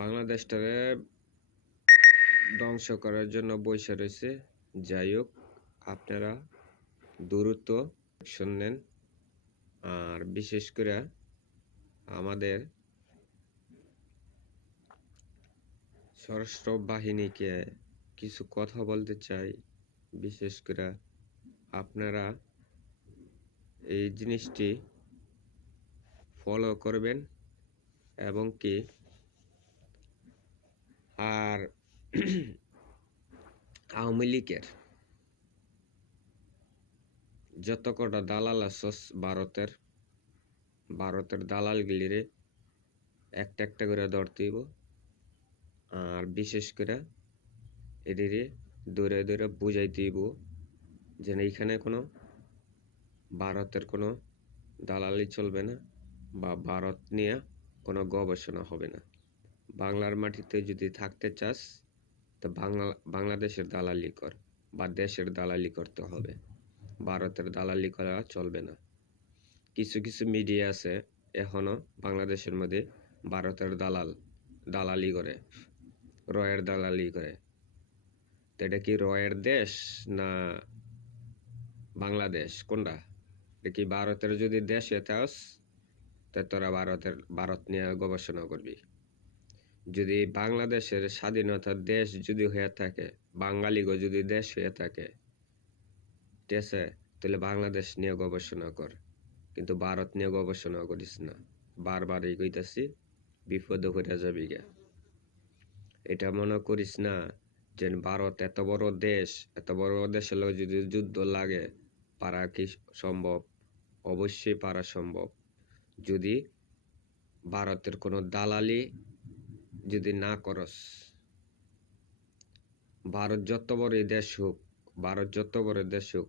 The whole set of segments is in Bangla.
বাংলাদেশটারে ধ্বংস করার জন্য বসে রয়েছে। যাই হোক, আপনারা দ্রুত অ্যাকশন নেন। আর বিশেষ করে আমাদের সশস্ত্র বাহিনীকে কিছু কথা বলতে চাই। বিশেষ করে আপনারা এই জিনিসটি ফলো করবেন এবং কি আর আওয়ামী লীগের যত কটা দালাল আছে ভারতের দালালগুলিরে একটা একটা করে ধরতে হইব। আর বিশেষ করে এদের দূরে দূরে বুঝাইতে হইব যে এইখানে কোনো ভারতের কোনো দালালি চলবে না বা ভারত নিয়ে কোনো গবেষণা হবে না। বাংলার মাটিতে যদি থাকতে চাস তো বাংলাদেশের দালালি কর বা দেশের দালালি করতে হবে, ভারতের দালালি করা চলবে না। কিছু কিছু মিডিয়া আছে এখনো বাংলাদেশের মধ্যে ভারতের দালালি করে, রয়ের দালালি করে। তো এটা কি রয়ের দেশ না বাংলাদেশ, কোনটা? এটা কি ভারতের যদি দেশ এতাস তা তোরা ভারত নিয়ে গবেষণা করবি। যদি বাংলাদেশের স্বাধীনতার দেশ যদি হয়ে থাকে, বাঙালিগো যদি দেশ হয়ে থাকে, ঠিক আছে, তাহলে বাংলাদেশ নিয়ে গবেষণা কর, কিন্তু ভারত নিয়ে গবেষণা করিস না। বারবার এই কইতাছি, বিপদে হয়ে যাবি গে। এটা মনে করিস না যে ভারত এত বড় দেশের লোক যদি যুদ্ধ লাগে পারা কি সম্ভব? অবশ্যই পারা সম্ভব, যদি ভারতের কোনো দালালি যদি না করস। ভারত যত বড় দেশ হোক,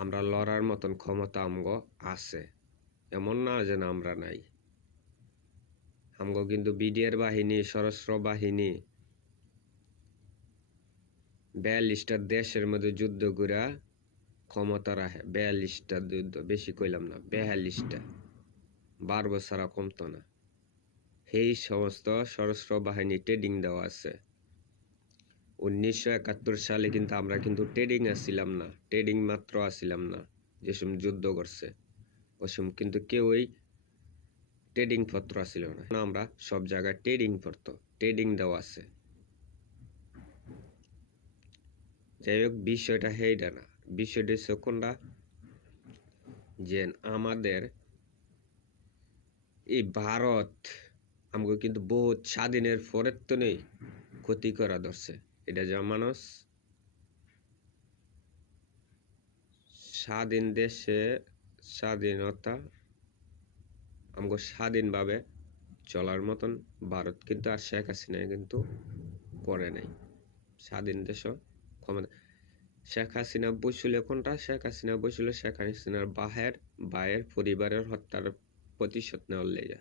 আমরা লড়ার মতন ক্ষমতা আমগো আছে, এমন না যে আমরা নাই। আমগো কিন্তু বিডিআর বাহিনী, সশস্ত্র বাহিনী 42টা দেশের মধ্যে যুদ্ধ করে ক্ষমতা রাখে। 42টা যুদ্ধ, বেশি কইলাম না, 42টা, 12 বছর কমতো না। সেই সমস্ত সশস্ত্র বাহিনী ট্রেনিং দেওয়া আছে। 1971 সালে কিন্তু আমরা কিন্তু ট্রেডিং মাত্র আসিলাম না। যেসব যুদ্ধ করছে ওসব কিন্তু কেউই ট্রেডিং পত্র আসিল না। আমরা সব জায়গায় ট্রেডিং দেওয়া আছে। যাই হোক, বিষয়টা সেইটা না। বিষয়টা হচ্ছে কোনটা, যে আমাদের এই ভারত আমাকে কিন্তু বহুত স্বাধীনের পরের তো নেই ক্ষতি করা ধরছে। এটা যে মানুষ স্বাধীন দেশে স্বাধীনতা আমাকে স্বাধীনভাবে চলার মতন ভারত কিন্তু আর শেখ হাসিনা কিন্তু করে নাই। স্বাধীন দেশ ক্ষমতা শেখ হাসিনা বসছিল কোনটা? শেখ হাসিনা বসছিল শেখ হাসিনার বায়ের পরিবারের হত্যার প্রতিশোধ নেওয়ার লেগে।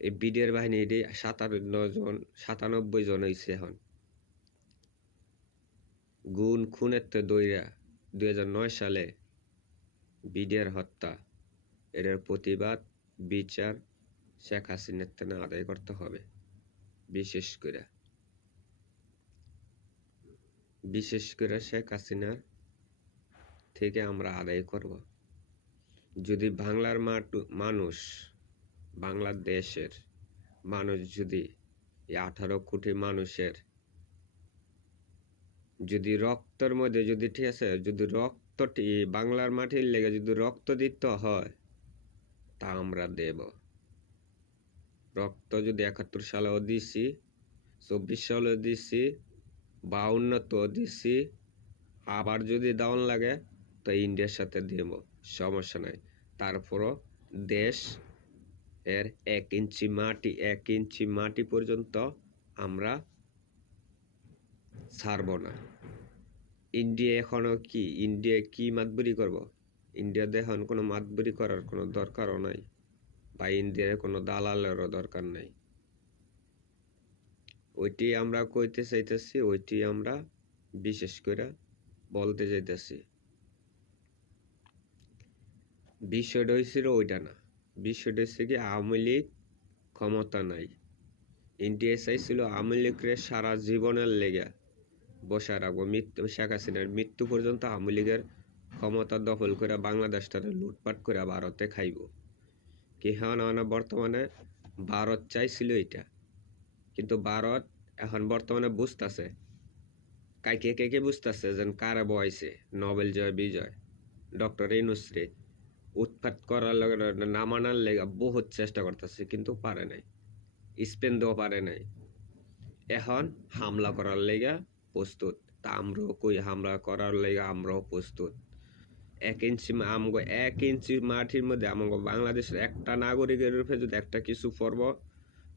এই বিডিআর বাহিনী 97 জন হয়েছে এখন। খুনের তো দইরা 2009 সালে বিডিআর হত্যা, এটার প্রতিবাদ বিচার শেখ হাসিনার থেকে আদায় করতে হবে। বিশেষ করে শেখ হাসিনার থেকে আমরা আদায় করব। যদি বাংলাদেশের মানুষ যদি 18 কোটি মানুষের যদি রক্তের মধ্যে যদি, ঠিক আছে, যদি রক্তটি বাংলার মাটির লেগে যদি রক্ত দিতে হয় তা আমরা দেব। রক্ত যদি 71 সালেও দিছি, 24 সালেও দিছি, 52 দিছি, আবার যদি দাউন লাগে তো ইন্ডিয়ার সাথে দেব, সমস্যা নাই। তারপরও দেশ এর 1 ইঞ্চি মাটি পর্যন্ত আমরা ছাড়ব না। ইন্ডিয়া কি মাতবরি করব? ইন্ডিয়াতে এখন কোনো মাতবরি করার কোনো দরকারও নাই, বা ইন্ডিয়ার কোনো দালালেরও দরকার নাই। ওইটি আমরা কইতে চাইতেছি, ওইটি আমরা বিশেষ করে বলতে চাইতেছি। বিষয়টা হয়েছিল ওইটা না। বিষয়টা হচ্ছে কি, আওয়ামী লীগ ক্ষমতা নাই। ইন্ডিয়া চাইছিল আওয়ামী লীগের সারা জীবনের লেগে বসে রাখবো, শেখ হাসিনার মৃত্যু পর্যন্ত আওয়ামী লীগের ক্ষমতা দখল করে বাংলাদেশটারে লুটপাট করে ভারতে খাইব। কি হ্যাঁ না, বর্তমানে ভারত চাইছিল এটা, কিন্তু ভারত এখন বর্তমানে বুঝতেছে কে বুঝতেছে যে কারে বয়সে নোবেল জয় বিজয় ডক্টর ইউনূসরে উৎপাত করার লগে না মানার লেগে বহুত চেষ্টা করতেছে, কিন্তু পারে নাই। স্পেন দেওয়া পারে নাই। এখন হামলা করার লেগে প্রস্তুত। তা আমরাও কই হামলা করার লেগে আমরাও প্রস্তুত। 1 ইঞ্চি মাটির মধ্যে আমাকে বাংলাদেশের একটা নাগরিকের রূপে যদি একটা কিছু পড়ব,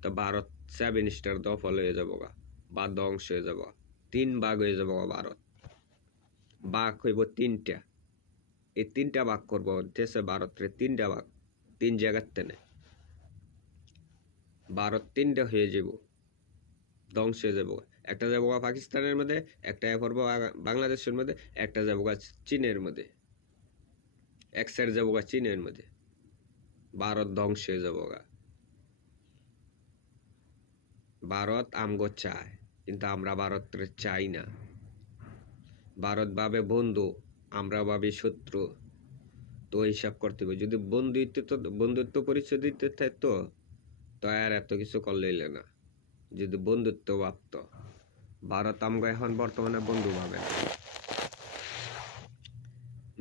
তো ভারত 7 স্টার দফল হয়ে যাবো বা ধ্বংস হয়ে যাব। 3 ভাগ হয়ে যাব ভারত। ভাগ হইব 3টা। এই 3টা ভাগ করবো দেশে ভারতের 3টা ভাগ, 3 জায়গার তেনে ভারত 3টা হয়ে যাব, ধ্বংস হয়ে যাব। একটা যাবো পাকিস্তানের মধ্যে, একটা পড়বো বাংলাদেশের মধ্যে, একটা যাবো চীনের মধ্যে, এক সাইড যাবো চীনের মধ্যে। ভারত ধ্বংস হয়ে যাব। ভারত আমগো চায়, কিন্তু আমরা ভারতের চাই না। ভারত ভাবে বন্ধু, আমরা ভাবি শত্রু। তো হিসাব করতে হবে। যদি বন্ধুত্ব পরিচয় দিতে থাকতো তো আর এত কিছু করলেই না। যদি বন্ধুত্ব ভাবতো, ভারত আমগো এখন বর্তমানে বন্ধু ভাবে না।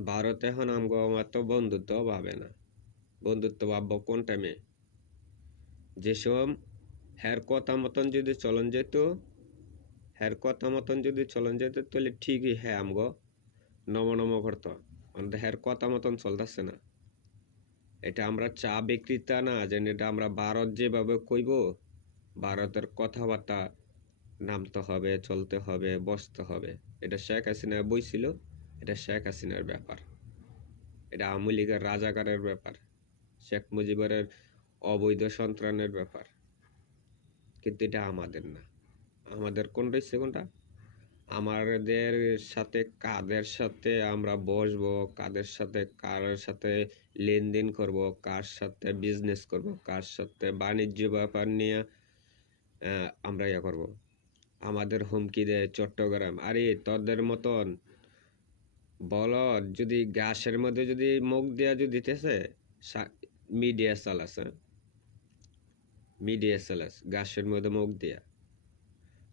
ভারত এখন আমগো এত বন্ধুত্ব ভাবে না। বন্ধুত্ব ভাববো কোন টাইমে? যেসব হ্যার কথা মতন যদি চলন যেত, তাহলে ঠিকই হ্যাঁ আমগো নম করতো। হ্যার কথা মতন চলতেছে না। এটা আমরা চা বিক্রেতা না, যে এটা আমরা ভারত যেভাবে কইব, ভারতের কথাবার্তা নামতে হবে, চলতে হবে, বসতে হবে। এটা শেখ হাসিনা বইছিল, এটা শেখ হাসিনার ব্যাপার। এটা আওয়ামী লীগের রাজাকারের ব্যাপার, শেখ মুজিবের অবৈধ সন্ত্রানের ব্যাপার। কিন্তু এটা আমাদের না। আমাদের কোনটা ইচ্ছে কোনটা? আমাদের সাথে কাদের সাথে আমরা বসবো, কাদের সাথে কার সাথে লেনদেন করব, কার সাথে বিজনেস করব, কার সাথে বাণিজ্য ব্যাপার নিয়ে আমরা ইয়া করব। আমাদের হুমকি দেয় চট্টগ্রাম। আরে তোদের মতন বলদ যদি গাছের মধ্যে যদি মুখ দেয়া যদি দিতেছে, মিডিয়া চালাছে, গাছের মধ্যে মুখ দেয়া।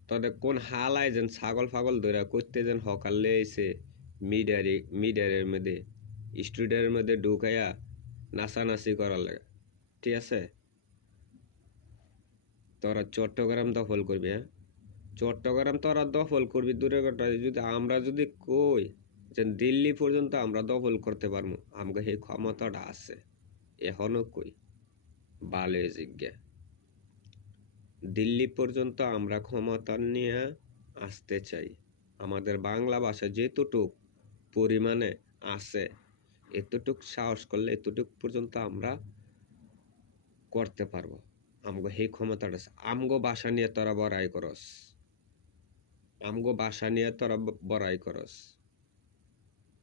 তোদের কোন হালায় যেন ছাগল ফাগল ধরে করতে যেন হকালে এসে মিডিয়ারের মধ্যে স্টুডিওর মধ্যে ঢুকাইয়া নাচানাচি করার লাগে। ঠিক আছে, তোরা চট্টগ্রাম দখল করবি। হ্যাঁ, চট্টগ্রাম তোরা দখল করবি দূরের কথা। যদি আমরা যদি কই যে দিল্লি পর্যন্ত আমরা দখল করতে পারবো, আমাকে সেই ক্ষমতাটা আছে। এখনো কই ভালো জিজ্ঞা, দিল্লি পর্যন্ত আমরা ক্ষমতা নিয়ে আসতে চাই। আমাদের বাংলা ভাষা যেতটুক পরিমাণে আছে, এতটুক সাহস করলে এতটুক পর্যন্ত আমরা করতে পারবো। আমগো সেই ক্ষমতাটা আছে। আমগো ভাষা নিয়ে তোরা বড়াই করস,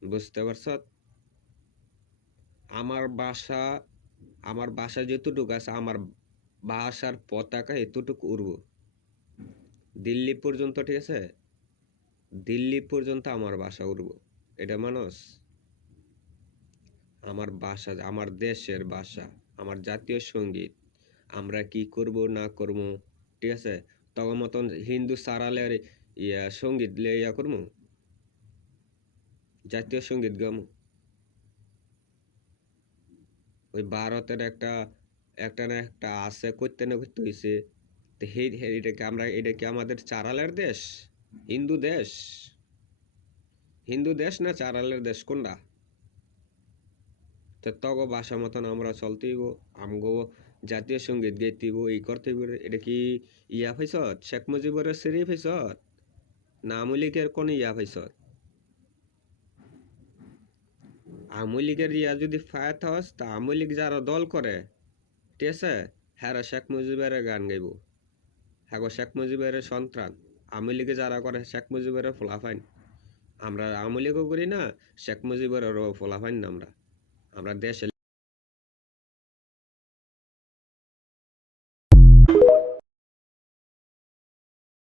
বুঝতে পারছ? আমার ভাষা যেতটুক আছে, আমার ভাষার পতাকা এতটুক উড়ব দিল্লি পর্যন্ত। ঠিক আছে, দিল্লি পর্যন্ত আমার ভাষা উড়ব। এটা মানুষ, আমার ভাষা, আমার দেশের ভাষা, আমার জাতীয় সঙ্গীত, আমরা কি করব না করব। ঠিক আছে, তখন মতন হিন্দু সারালের সঙ্গীত ইয়া করবো, জাতীয় সঙ্গীত গামু। ওই ভারতের একটা আছে, করতে না করতে হয়েছে। এটা কি আমাদের চারালের দেশ? হিন্দু দেশ না চারালের দেশ? কোনটা? তগ ভাষা মতন আমরা চলতেইব, আমগো জাতীয় সঙ্গীত গাইতেইব, এই করতেইব। এটা কি ইয়া পাইছত? শেখ মুজিবের সিঁড়ি পাইছত না আওয়ামী লীগের কোন ইয়া পাইছত? আওয়ামী লীগের ইয়া যদি ফায়াত হস, তা আওয়ামী লীগ যারা দল করে, ঠিক আছে, হ্যাঁ শেখ মুজিবের গান গাইব। হ্যাঁ, শেখ মুজিবের সন্তান। আওয়ামী লীগে যারা করে শেখ মুজিবের ফলাফাইন। আমরা আওয়ামী লীগও করি না, শেখ মুজিবের ফলাফাইন না। আমরা দেশে